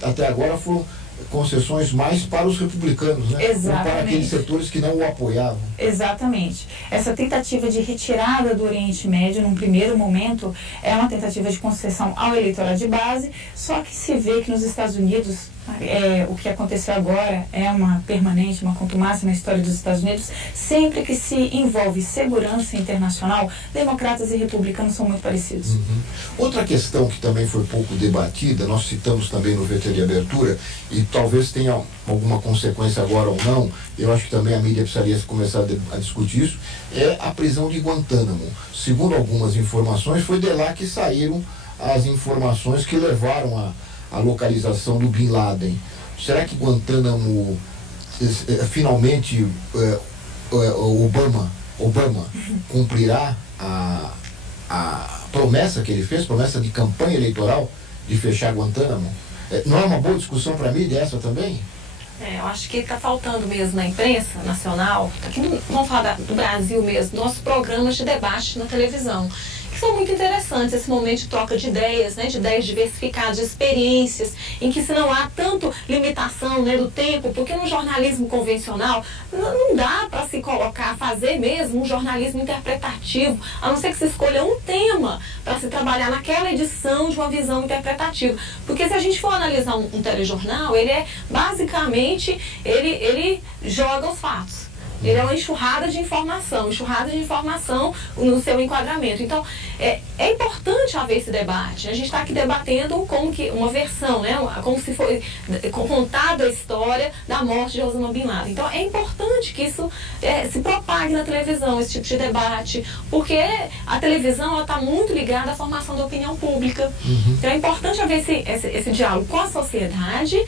até agora foram concessões mais para os republicanos, né? Exatamente. Para aqueles setores que não o apoiavam. Exatamente. Essa tentativa de retirada do Oriente Médio, num primeiro momento, é uma tentativa de concessão ao eleitorado de base, só que se vê que nos Estados Unidos, o que aconteceu agora é uma permanente, uma contumácia na história dos Estados Unidos. Sempre que se envolve segurança internacional, democratas e republicanos são muito parecidos. Outra questão que também foi pouco debatida, nós citamos também no VT de abertura, e talvez tenha alguma consequência agora ou não, eu acho que também a mídia precisaria começar a discutir isso, é a prisão de Guantánamo. Segundo algumas informações, foi de lá que saíram as informações que levaram a localização do Bin Laden. Será que Guantánamo finalmente Obama cumprirá a promessa que ele fez, promessa de campanha eleitoral de fechar Guantánamo? Não é uma boa discussão para a mídia essa também? Eu acho que está faltando mesmo na imprensa nacional, aqui vamos falar do Brasil mesmo, nossos programas de debate na televisão, que são muito interessantes, esse momento de troca de ideias, né, de ideias diversificadas, de experiências, em que se não há tanto limitação, né, do tempo, porque no jornalismo convencional não dá para se colocar, fazer mesmo um jornalismo interpretativo, a não ser que se escolha um tema para se trabalhar naquela edição de uma visão interpretativa. Porque se a gente for analisar um telejornal, ele é basicamente, ele joga os fatos. Ele é uma enxurrada de informação no seu enquadramento. Então, é importante haver esse debate. A gente está aqui debatendo como que uma versão, né? Como se foi contada a história da morte de Osama Bin Laden. Então, é importante que isso se propague na televisão, esse tipo de debate, porque a televisão está muito ligada à formação da opinião pública. Então, é importante haver esse diálogo com a sociedade.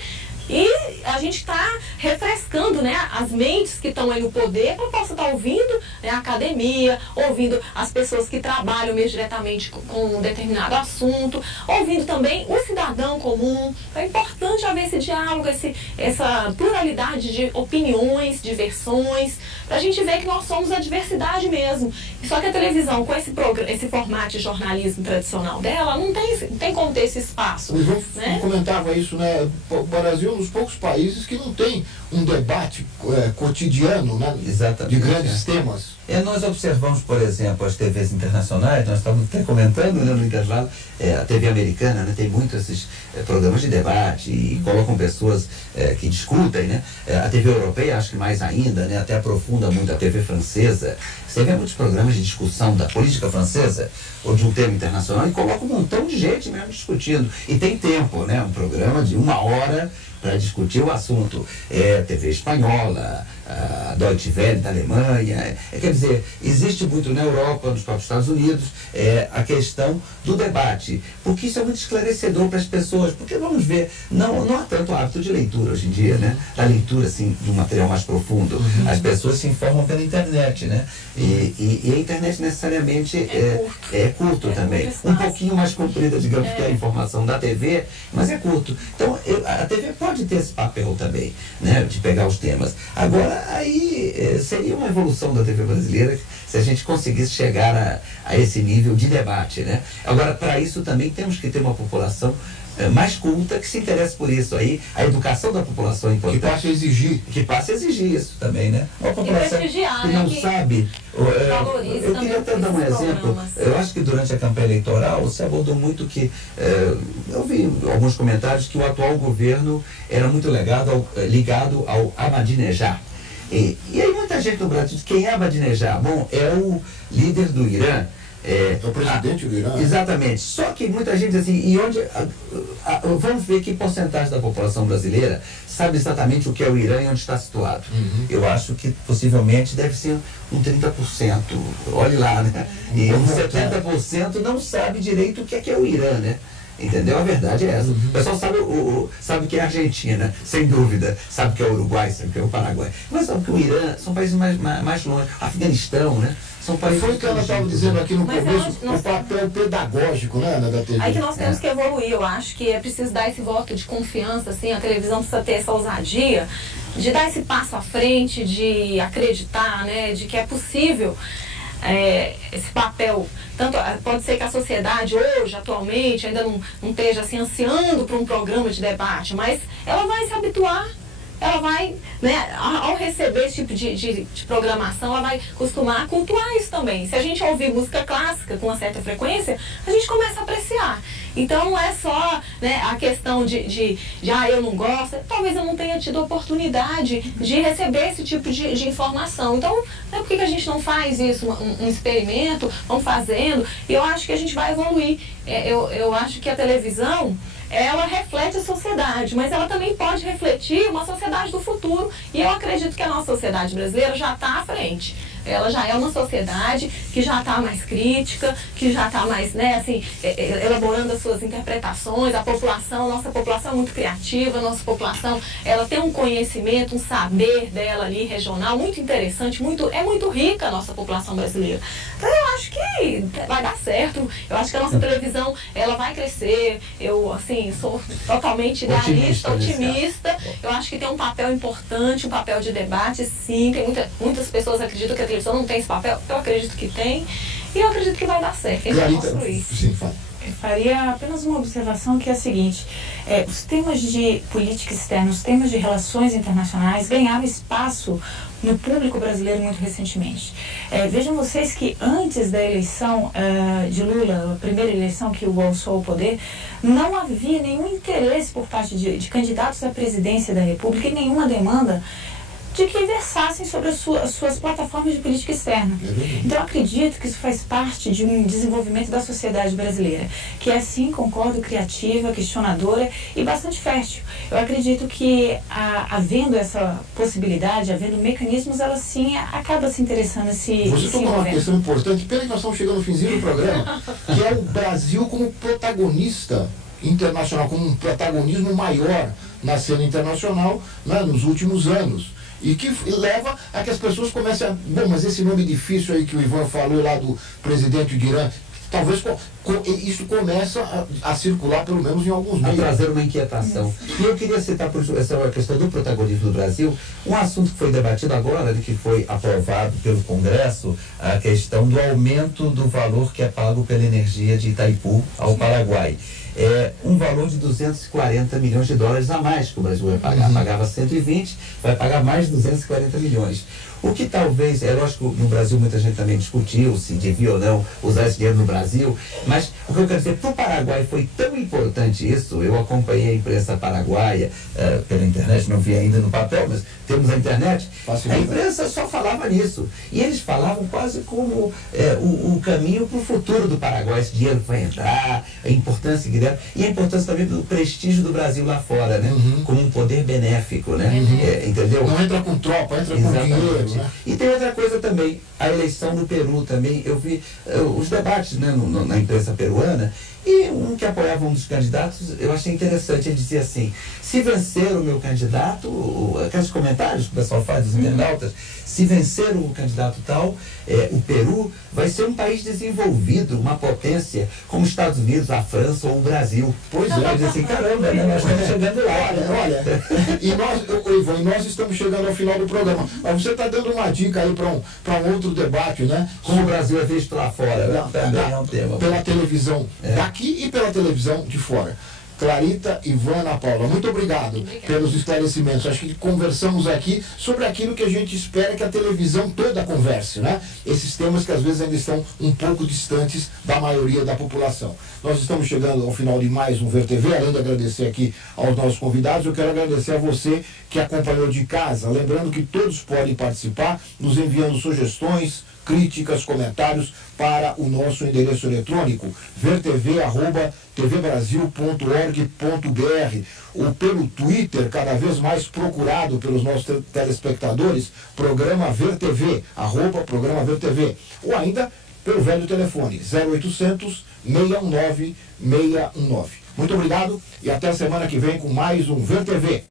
E a gente está refrescando, né, as mentes que estão aí no poder, para possa estar ouvindo, né, a academia, ouvindo as pessoas que trabalham mesmo diretamente com um determinado assunto, ouvindo também o cidadão comum. É importante haver esse diálogo, essa pluralidade de opiniões, de versões, para a gente ver que nós somos a diversidade mesmo. Só que a televisão, com esse formato de jornalismo tradicional dela, não tem como ter esse espaço. O João né? comentava isso, né? O Brasil é um dos poucos países que não tem um debate cotidiano, né? Exatamente, de grandes temas. Nós observamos, por exemplo, as TVs internacionais, nós estávamos até comentando, né, no intervalo, a TV americana, né, tem muitos esses programas de debate e colocam pessoas que discutem, né? A TV europeia, acho que mais ainda, né, até aprofunda muito a TV francesa. Você vê muitos programas de discussão da política francesa ou de um tema internacional e coloca um montão de gente mesmo discutindo. E tem tempo, né? Um programa de 1 hora para discutir o assunto. TV espanhola, a Deutsche Welle da Alemanha, quer dizer, existe muito na Europa, nos próprios Estados Unidos, a questão do debate, porque isso é muito esclarecedor para as pessoas, porque vamos ver, não há tanto hábito de leitura hoje em dia, né? Da leitura, assim, de um material mais profundo. As pessoas se informam pela internet, né? E a internet necessariamente é curto também. Um pouquinho mais comprida, digamos, que a informação da TV, mas é curto. Então, a TV pode ter esse papel também, né? De pegar os temas. Agora, aí seria uma evolução da TV brasileira se a gente conseguisse chegar a esse nível de debate, né? Agora, para isso também temos que ter uma população mais culta que se interesse por isso. Aí a educação da população é importante. Que passe a exigir. Que passe a exigir isso também, né? Uma população que não sabe. Eu queria até dar um exemplo. Eu acho que durante a campanha eleitoral se abordou muito que eu vi alguns comentários que o atual governo era muito ligado ao Ahmadinejad. E aí muita gente no Brasil diz, quem é Ahmadinejad? Bom, é o líder do Irã. É o presidente do Irã. Exatamente. Só que muita gente diz assim, e onde vamos ver que porcentagem da população brasileira sabe exatamente o que é o Irã e onde está situado. Eu acho que possivelmente deve ser um 30%. Olhe lá, né? E uns 70% não sabe direito o que é o Irã, né? Entendeu? A verdade é essa. O pessoal sabe que é a Argentina, sem dúvida. Sabe que é o Uruguai, sabe que é o Paraguai. Mas sabe que o Irã são países mais longe. Afeganistão, né? São países. Foi o que ela estava dizendo aqui no começo, o papel pedagógico, né, da TV. Aí que nós temos que evoluir. Eu acho que é preciso dar esse voto de confiança, assim, a televisão precisa ter essa ousadia de dar esse passo à frente, de acreditar, né, de que é possível. Esse papel, tanto pode ser que a sociedade hoje, atualmente, ainda não esteja assim ansiando por um programa de debate, mas ela vai se habituar, ela vai, né, ao receber esse tipo de programação, ela vai costumar a cultuar isso também. Se a gente ouvir música clássica com uma certa frequência, a gente começa a apreciar. Então não é só, né, a questão de eu não gosto, talvez eu não tenha tido oportunidade de receber esse tipo de informação. Então, né, por que a gente não faz isso, um experimento, vamos fazendo, e eu acho que a gente vai evoluir. Eu acho que a televisão, ela reflete a sociedade, mas ela também pode refletir uma sociedade do futuro, e eu acredito que a nossa sociedade brasileira já está à frente. Ela já é uma sociedade que já está mais crítica, que já está mais, né, assim, elaborando as suas interpretações. A nossa população é muito criativa, a nossa população, ela tem um conhecimento, um saber dela ali regional muito interessante, é muito rica a nossa população brasileira. Então eu acho que vai dar certo. Eu acho que a nossa televisão, ela vai crescer. Eu, assim, sou totalmente idealista, otimista. Eu acho que tem um papel importante, um papel de debate, sim. Tem muitas pessoas acreditam que a televisão não tem esse papel. Eu acredito que tem. E eu acredito que vai dar certo. A gente vai construir. Sim, fala. Eu faria apenas uma observação que é a seguinte: os temas de política externa, os temas de relações internacionais ganharam espaço no público brasileiro muito recentemente. Vejam vocês que antes da eleição de Lula, a primeira eleição que o alçou ao poder, não havia nenhum interesse por parte de candidatos à presidência da República e nenhuma demanda de que versassem sobre as suas plataformas de política externa. Então, eu acredito que isso faz parte de um desenvolvimento da sociedade brasileira, que é, sim, concordo, criativa, questionadora e bastante fértil. Eu acredito que, havendo essa possibilidade, havendo mecanismos, ela, sim, acaba se interessando, Você tocou uma questão importante, pena que nós estamos chegando no finzinho do programa, que é o Brasil como protagonista internacional, como um protagonismo maior na cena internacional, né, nos últimos anos. E que leva a que as pessoas comecem a... Bom, mas esse nome difícil aí que o Ivan falou lá do presidente do Irã, talvez isso começa a circular pelo menos em alguns meios. A trazer uma inquietação. E eu queria citar por essa questão do protagonismo do Brasil, um assunto que foi debatido agora, que foi aprovado pelo Congresso, a questão do aumento do valor que é pago pela energia de Itaipu ao Paraguai. Um valor de 240 milhões de dólares a mais que o Brasil vai pagar. Pagava 120, vai pagar mais de 240 milhões. O que talvez, é lógico que no Brasil muita gente também discutiu se devia ou não usar esse dinheiro no Brasil, mas o que eu quero dizer, para o Paraguai foi tão importante isso. Eu acompanhei a imprensa paraguaia pela internet, não vi ainda no papel, mas temos a internet. A imprensa só falava nisso. E eles falavam quase como o caminho para o futuro do Paraguai. Esse dinheiro vai entrar, a importância que deve, e a importância também do prestígio do Brasil lá fora, né? Como um poder benéfico, né? Entendeu? Não entra com tropa, entra com dinheiro. Né? E tem outra coisa também, a eleição do Peru também, eu vi os debates, né, na imprensa peruana, e um que apoiava um dos candidatos, eu achei interessante, ele dizia assim: se vencer o meu candidato, aqueles comentários que o pessoal faz dos internautas, se vencer o candidato tal, o Peru vai ser um país desenvolvido, uma potência, como os Estados Unidos, a França ou o Brasil. Pois é, eu disse assim, caramba, né, nós estamos chegando lá. Olha, e nós estamos chegando ao final do programa. Mas você está dando uma dica aí para um outro debate, né? Como o Brasil é visto lá fora, né? Também é um tema. Pela televisão daqui e pela televisão de fora. Clarita, Ivana, Paula, muito obrigado pelos esclarecimentos. Acho que conversamos aqui sobre aquilo que a gente espera que a televisão toda converse, né? Esses temas que às vezes ainda estão um pouco distantes da maioria da população. Nós estamos chegando ao final de mais um VerTV. Além de agradecer aqui aos nossos convidados, eu quero agradecer a você que acompanhou de casa. Lembrando que todos podem participar, nos enviando sugestões, críticas, comentários para o nosso endereço eletrônico vertv@tvbrasil.org.br ou pelo Twitter, cada vez mais procurado pelos nossos telespectadores, Programa VerTV, @Programa VerTV, ou ainda pelo velho telefone 0800 619 619. Muito obrigado e até a semana que vem com mais um VerTV.